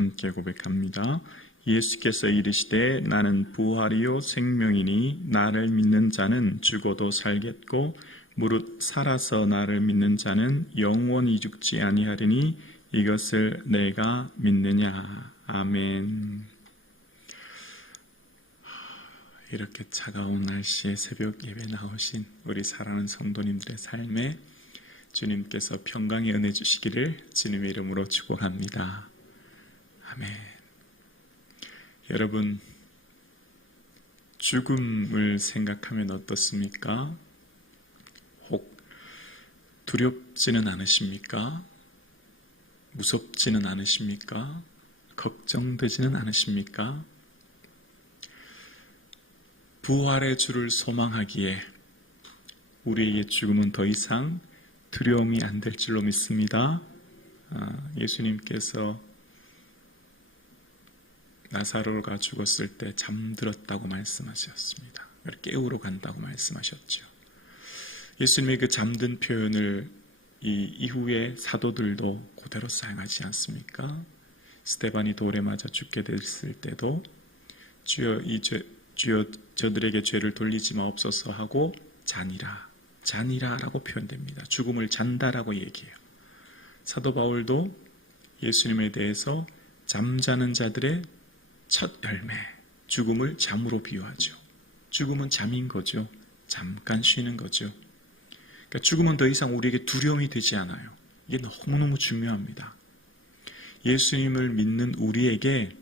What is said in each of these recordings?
함께 고백합니다. 예수께서 이르시되 나는 부활이요 생명이니 나를 믿는 자는 죽어도 살겠고 무릇 살아서 나를 믿는 자는 영원히 죽지 아니하리니 이것을 내가 믿느냐. 아멘. 이렇게 차가운 날씨에 새벽 예배 나오신 우리 사랑하는 성도님들의 삶에 주님께서 평강의 은혜 주시기를 주님의 이름으로 축원합니다. 아멘. 여러분, 죽음을 생각하면 어떻습니까? 혹 두렵지는 않으십니까? 무섭지는 않으십니까? 걱정되지는 않으십니까? 부활의 주를 소망하기에 우리에게 죽음은 더 이상 두려움이 안 될 줄로 믿습니다. 예수님께서 나사로가 죽었을 때 잠들었다고 말씀하셨습니다. 깨우러 간다고 말씀하셨죠. 예수님의 그 잠든 표현을 이 이후에 사도들도 그대로 사용하지 않습니까? 스데반이 돌에 맞아 죽게 됐을 때도 주여 저들에게 죄를 돌리지 마옵소서 하고 잔이라라고 표현됩니다. 죽음을 잔다라고 얘기해요. 사도 바울도 예수님에 대해서 잠자는 자들의 첫 열매, 죽음을 잠으로 비유하죠. 죽음은 잠인 거죠. 잠깐 쉬는 거죠. 그러니까 죽음은 더 이상 우리에게 두려움이 되지 않아요. 이게 너무너무 중요합니다. 예수님을 믿는 우리에게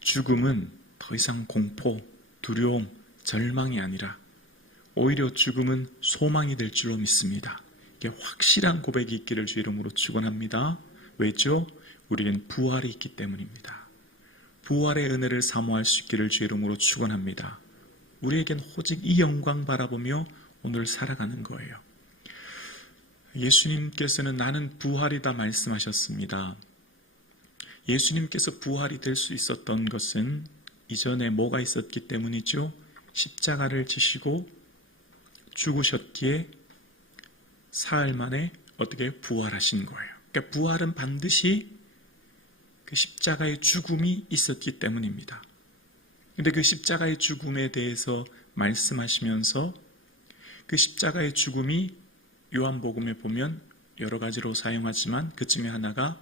죽음은 더 이상 공포, 두려움, 절망이 아니라 오히려 죽음은 소망이 될 줄로 믿습니다. 이게 확실한 고백이 있기를 주 이름으로 축원합니다. 왜죠? 우리는 부활이 있기 때문입니다. 부활의 은혜를 사모할 수 있기를 주 이름으로 축원합니다. 우리에겐 오직 이 영광 바라보며 오늘 살아가는 거예요. 예수님께서는 나는 부활이다 말씀하셨습니다. 예수님께서 부활이 될 수 있었던 것은 이전에 뭐가 있었기 때문이죠? 십자가를 지시고 죽으셨기에 사흘 만에 어떻게 부활하신 거예요. 그러니까 부활은 반드시 그 십자가의 죽음이 있었기 때문입니다. 그런데 그 십자가의 죽음에 대해서 말씀하시면서 그 십자가의 죽음이 요한복음에 보면 여러 가지로 사용하지만 그 중에 하나가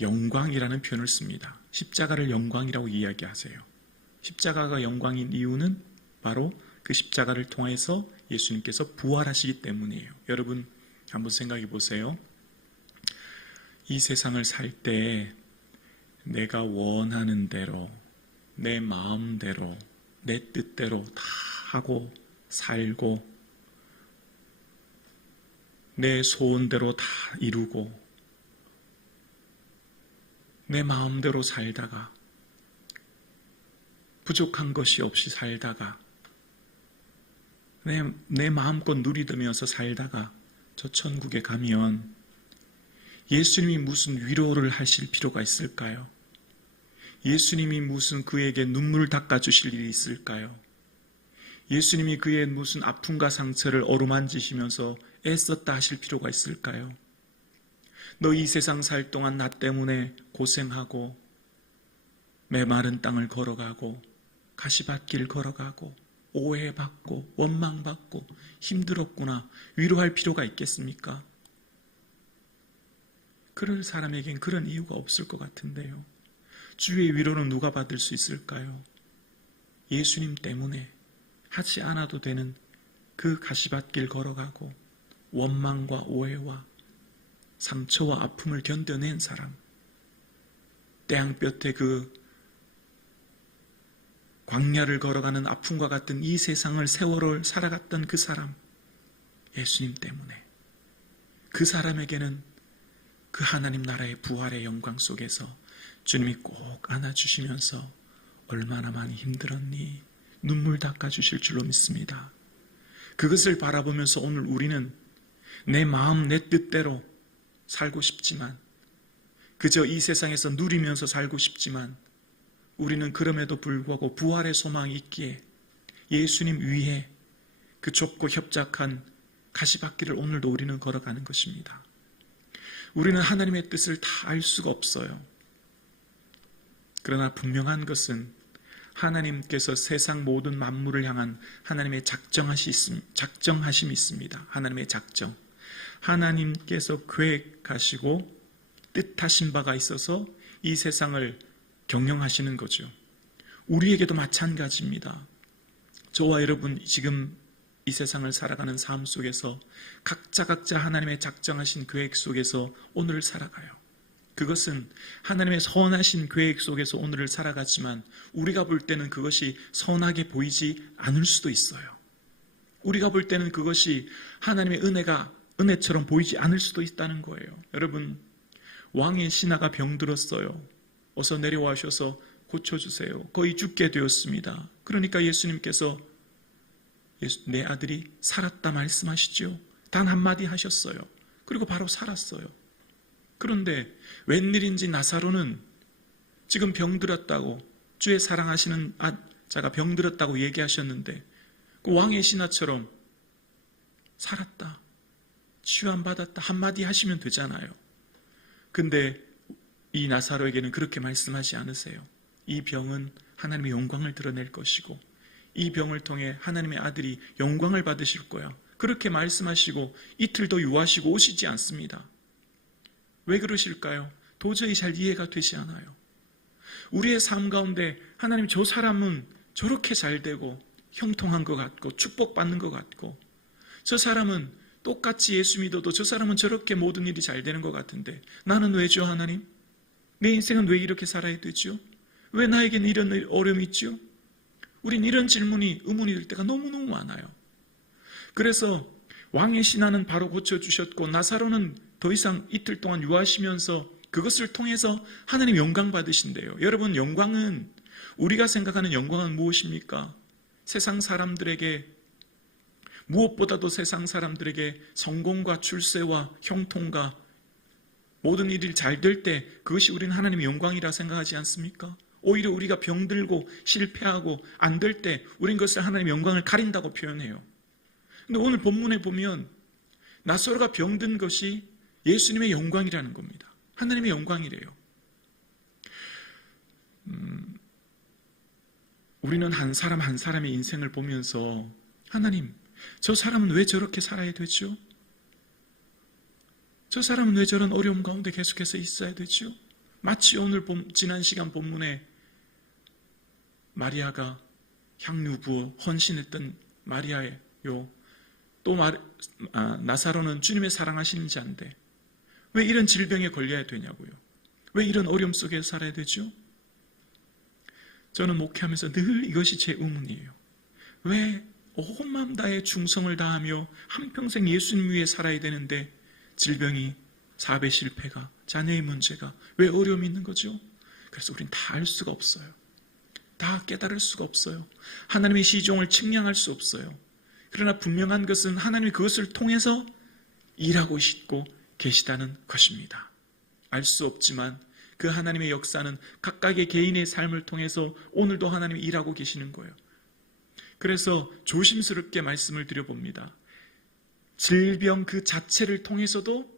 영광이라는 표현을 씁니다. 십자가를 영광이라고 이야기하세요. 십자가가 영광인 이유는 바로 그 십자가를 통해서 예수님께서 부활하시기 때문이에요. 여러분 한번 생각해 보세요. 이 세상을 살 때 내가 원하는 대로, 내 마음대로, 내 뜻대로 다 하고 살고 내 소원대로 다 이루고 내 마음대로 살다가 부족한 것이 없이 살다가 내 마음껏 누리면서 살다가 저 천국에 가면 예수님이 무슨 위로를 하실 필요가 있을까요? 예수님이 무슨 그에게 눈물을 닦아주실 일이 있을까요? 예수님이 그의 무슨 아픔과 상처를 어루만지시면서 애썼다 하실 필요가 있을까요? 너 이 세상 살 동안 나 때문에 고생하고 메마른 땅을 걸어가고 가시밭길 걸어가고 오해받고 원망받고 힘들었구나 위로할 필요가 있겠습니까? 그럴 사람에겐 그런 이유가 없을 것 같은데요. 주의 위로는 누가 받을 수 있을까요? 예수님 때문에 하지 않아도 되는 그 가시밭길 걸어가고 원망과 오해와 상처와 아픔을 견뎌낸 사람, 태양볕에 그 광야를 걸어가는 아픔과 같은 이 세상을 세월을 살아갔던 그 사람, 예수님 때문에 그 사람에게는 그 하나님 나라의 부활의 영광 속에서 주님이 꼭 안아주시면서 얼마나 많이 힘들었니? 눈물 닦아주실 줄로 믿습니다. 그것을 바라보면서 오늘 우리는 내 마음 내 뜻대로 살고 싶지만 그저 이 세상에서 누리면서 살고 싶지만 우리는 그럼에도 불구하고 부활의 소망이 있기에 예수님 위에 그 좁고 협착한 가시밭길을 오늘도 우리는 걸어가는 것입니다. 우리는 하나님의 뜻을 다 알 수가 없어요. 그러나 분명한 것은 하나님께서 세상 모든 만물을 향한 하나님의 작정하심이 있습니다. 하나님의 작정. 하나님께서 계획하시고 뜻하신 바가 있어서 이 세상을 경영하시는 거죠. 우리에게도 마찬가지입니다. 저와 여러분 지금 이 세상을 살아가는 삶 속에서 각자 하나님의 작정하신 계획 속에서 오늘을 살아가요. 그것은 하나님의 선하신 계획 속에서 오늘을 살아가지만 우리가 볼 때는 그것이 선하게 보이지 않을 수도 있어요. 우리가 볼 때는 그것이 하나님의 은혜처럼 보이지 않을 수도 있다는 거예요. 여러분, 왕의 신하가 병들었어요. 어서 내려와셔서 고쳐주세요. 거의 죽게 되었습니다. 그러니까 예수님께서 내 아들이 살았다 말씀하시죠. 단 한마디 하셨어요. 그리고 바로 살았어요. 그런데 웬일인지 나사로는 지금 병들었다고, 주의 사랑하시는 자가 병들었다고 얘기하셨는데 그 왕의 신하처럼 살았다, 치유받았다 한마디 하시면 되잖아요. 근데 이 나사로에게는 그렇게 말씀하지 않으세요. 이 병은 하나님의 영광을 드러낼 것이고 이 병을 통해 하나님의 아들이 영광을 받으실 거야. 그렇게 말씀하시고 이틀 더 유하시고 오시지 않습니다. 왜 그러실까요? 도저히 잘 이해가 되지 않아요. 우리의 삶 가운데 하나님 저 사람은 저렇게 잘 되고 형통한 것 같고 축복받는 것 같고 저 사람은 똑같이 예수 믿어도 저 사람은 저렇게 모든 일이 잘 되는 것 같은데 나는 왜죠 하나님? 내 인생은 왜 이렇게 살아야 되죠? 왜 나에게는 이런 어려움이 있죠? 우린 이런 질문이 의문이 들 때가 너무너무 많아요. 그래서 왕의 신하는 바로 고쳐주셨고 나사로는 더 이상 이틀 동안 유하시면서 그것을 통해서 하나님 영광 받으신대요. 여러분, 영광은 우리가 생각하는 영광은 무엇입니까? 세상 사람들에게 무엇보다도 세상 사람들에게 성공과 출세와 형통과 모든 일이 잘 될 때 그것이 우리는 하나님의 영광이라 생각하지 않습니까? 오히려 우리가 병들고 실패하고 안 될 때 우린 그것을 하나님의 영광을 가린다고 표현해요. 근데 오늘 본문에 보면 나사로가 병든 것이 예수님의 영광이라는 겁니다. 하나님의 영광이래요. 우리는 한 사람 한 사람의 인생을 보면서 하나님, 저 사람은 왜 저렇게 살아야 되죠? 저 사람은 왜 저런 어려움 가운데 계속해서 있어야 되죠? 마치 오늘 지난 시간 본문에 마리아가 향유 부어 헌신했던 마리아예요. 또 나사로는 주님의 사랑하시는 자인데 왜 이런 질병에 걸려야 되냐고요? 왜 이런 어려움 속에 살아야 되죠? 저는 목회하면서 늘 이것이 제 의문이에요. 왜 온 마음 다해 충성을 다하며 한평생 예수님 위해 살아야 되는데 질병이, 사배 실패가, 자녀의 문제가 왜 어려움이 있는 거죠? 그래서 우린 다 알 수가 없어요. 다 깨달을 수가 없어요. 하나님의 시종을 측량할 수 없어요. 그러나 분명한 것은 하나님이 그것을 통해서 일하고 있고 계시다는 것입니다. 알 수 없지만 그 하나님의 역사는 각각의 개인의 삶을 통해서 오늘도 하나님이 일하고 계시는 거예요. 그래서 조심스럽게 말씀을 드려봅니다. 질병 그 자체를 통해서도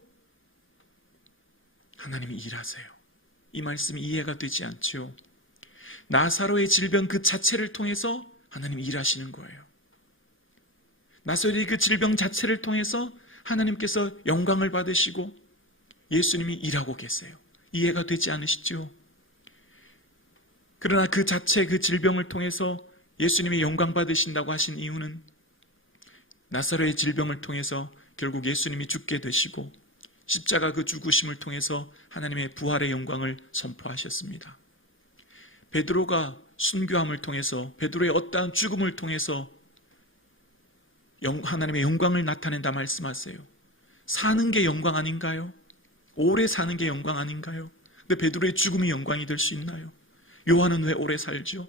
하나님이 일하세요. 이 말씀이 이해가 되지 않죠. 나사로의 질병 그 자체를 통해서 하나님이 일하시는 거예요. 나사로의 그 질병 자체를 통해서 하나님께서 영광을 받으시고 예수님이 일하고 계세요. 이해가 되지 않으시죠? 그러나 그 자체 그 질병을 통해서 예수님이 영광 받으신다고 하신 이유는 나사로의 질병을 통해서 결국 예수님이 죽게 되시고 십자가 그 죽으심을 통해서 하나님의 부활의 영광을 선포하셨습니다. 베드로가 순교함을 통해서 베드로의 어떠한 죽음을 통해서 하나님의 영광을 나타낸다 말씀하세요. 사는 게 영광 아닌가요? 오래 사는 게 영광 아닌가요? 근데 베드로의 죽음이 영광이 될 수 있나요? 요한은 왜 오래 살죠?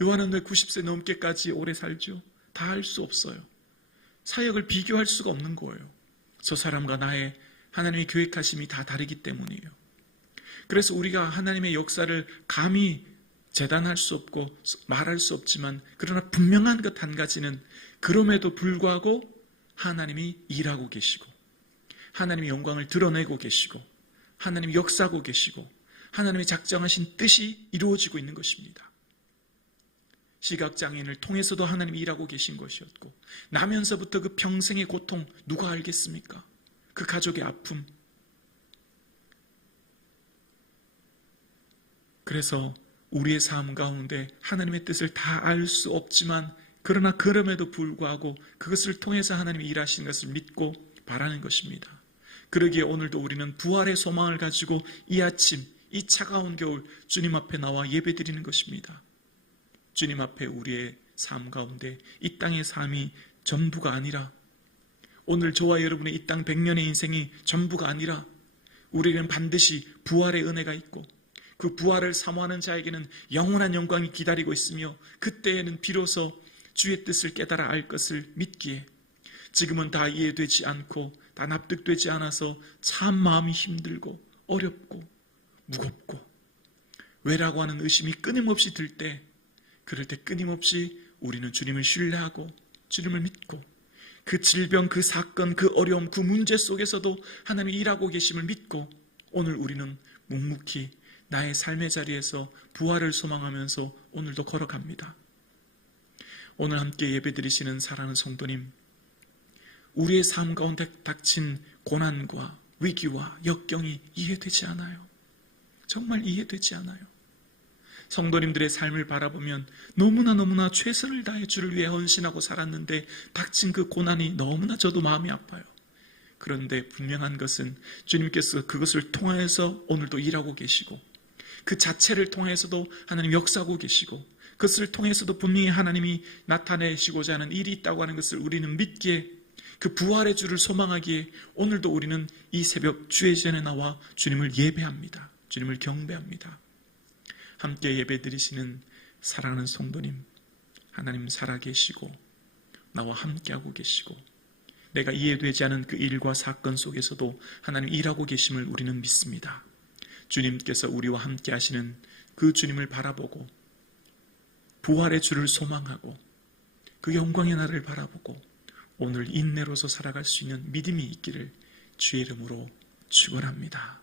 요한은 왜 90세 넘게까지 오래 살죠? 다 할 수 없어요. 사역을 비교할 수가 없는 거예요. 저 사람과 나의 하나님의 계획하심이 다 다르기 때문이에요. 그래서 우리가 하나님의 역사를 감히 재단할 수 없고 말할 수 없지만 그러나 분명한 것 한 가지는 그럼에도 불구하고 하나님이 일하고 계시고 하나님의 영광을 드러내고 계시고 하나님이 역사하고 계시고 하나님의 작정하신 뜻이 이루어지고 있는 것입니다. 시각장애인을 통해서도 하나님이 일하고 계신 것이었고, 나면서부터 그 평생의 고통 누가 알겠습니까? 그 가족의 아픔. 그래서 우리의 삶 가운데 하나님의 뜻을 다 알 수 없지만, 그러나 그럼에도 불구하고 그것을 통해서 하나님이 일하시는 것을 믿고 바라는 것입니다. 그러기에 오늘도 우리는 부활의 소망을 가지고 이 아침, 이 차가운 겨울 주님 앞에 나와 예배드리는 것입니다. 주님 앞에 우리의 삶 가운데 이 땅의 삶이 전부가 아니라, 오늘 저와 여러분의 이 땅 100년의 인생이 전부가 아니라, 우리에게는 반드시 부활의 은혜가 있고, 그 부활을 사모하는 자에게는 영원한 영광이 기다리고 있으며, 그때에는 비로소 주의 뜻을 깨달아 알 것을 믿기에, 지금은 다 이해되지 않고 다 납득되지 않아서 참 마음이 힘들고 어렵고 무겁고 왜라고 하는 의심이 끊임없이 들 때, 그럴 때 끊임없이 우리는 주님을 신뢰하고 주님을 믿고, 그 질병, 그 사건, 그 어려움, 그 문제 속에서도 하나님이 일하고 계심을 믿고, 오늘 우리는 묵묵히 나의 삶의 자리에서 부활을 소망하면서 오늘도 걸어갑니다. 오늘 함께 예배드리시는 사랑하는 성도님, 우리의 삶 가운데 닥친 고난과 위기와 역경이 이해되지 않아요. 정말 이해되지 않아요. 성도님들의 삶을 바라보면 너무나 최선을 다해 주를 위해 헌신하고 살았는데 닥친 그 고난이 너무나 저도 마음이 아파요. 그런데 분명한 것은 주님께서 그것을 통해서 오늘도 일하고 계시고, 그 자체를 통해서도 하나님 역사하고 계시고, 그것을 통해서도 분명히 하나님이 나타내시고자 하는 일이 있다고 하는 것을 우리는 믿기에, 그 부활의 주를 소망하기에 오늘도 우리는 이 새벽 주의 전에 나와 주님을 예배합니다. 주님을 경배합니다. 함께 예배드리시는 사랑하는 성도님, 하나님 살아계시고 나와 함께하고 계시고, 내가 이해되지 않은 그 일과 사건 속에서도 하나님 일하고 계심을 우리는 믿습니다. 주님께서 우리와 함께 하시는 그 주님을 바라보고 부활의 주를 소망하고 그 영광의 날을 바라보고 오늘 인내로서 살아갈 수 있는 믿음이 있기를 주의 이름으로 축원합니다.